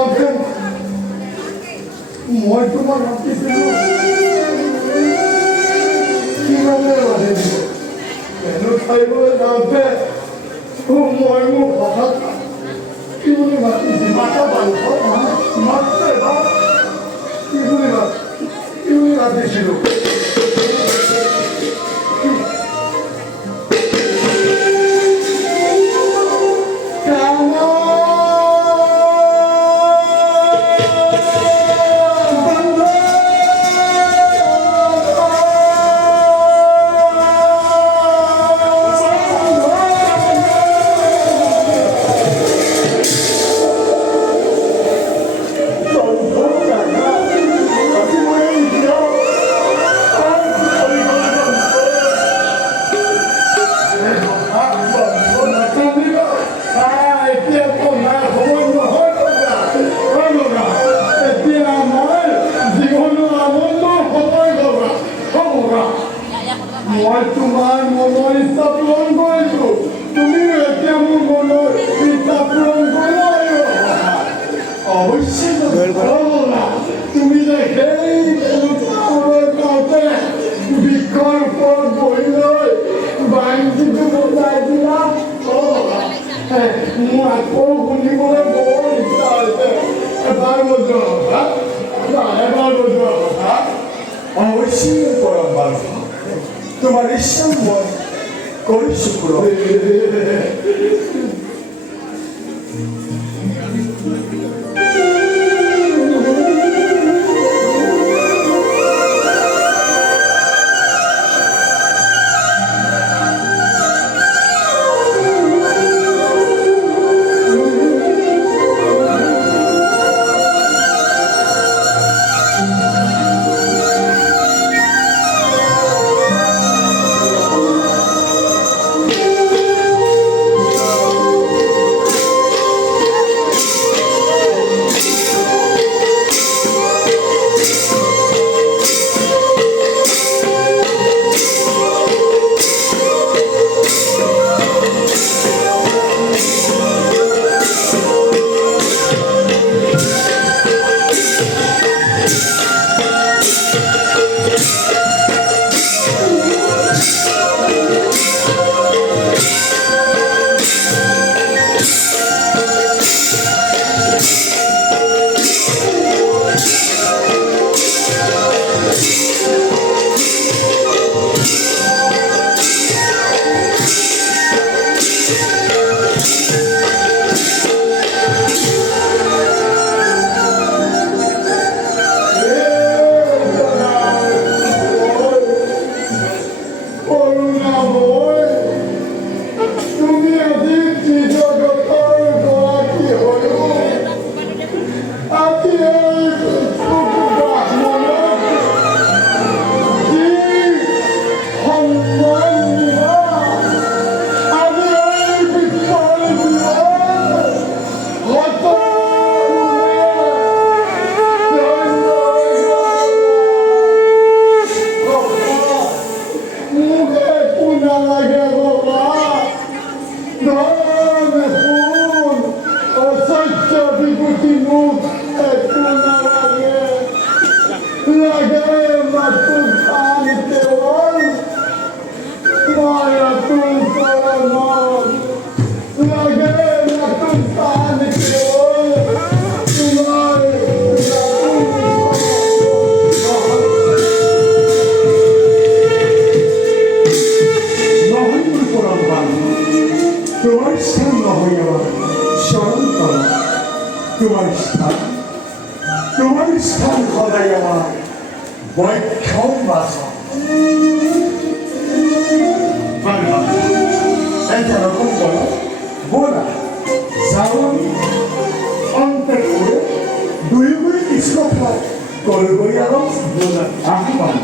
যাওঁতে মই তোমাক মাতিছিলোঁ কি নামে মাতিছিলোঁ মেনু খাইবলৈ যাওঁতে মই মোৰ হঠাৎ কি বুলি মাতিছিল মাতা মাংস মাত্ৰ এবাৰ কি বুলি মাতিছিলোঁ মই তোমাৰ মনৰ ইচ্ছা পূৰণ কৰিছোঁ তুমিও এতিয়া মোৰ মনৰ ইচ্ছা পূৰণ কৰিলা অৱশ্যে তুমি যে সেই গাঁৱতে বৃক্ষৰ ওপৰত বহি লৈ বাঞ্চিটো বজাই দিলা মোৰ আকৌ শুনিবলৈ বৰ ইচ্ছা হৈছে এবাৰ বজোৱা কথা অৱশ্যে পৰম ভাল তোমাৰ ইচ্ছা মই কৰিছোঁ পূৰণ তোমার স্থান সদাই আমার বৈক্ষম বাসা এরকম বলো বোলা যাওনি অন্তে করে দুই কিছু কথা করবই আরো আহ্বান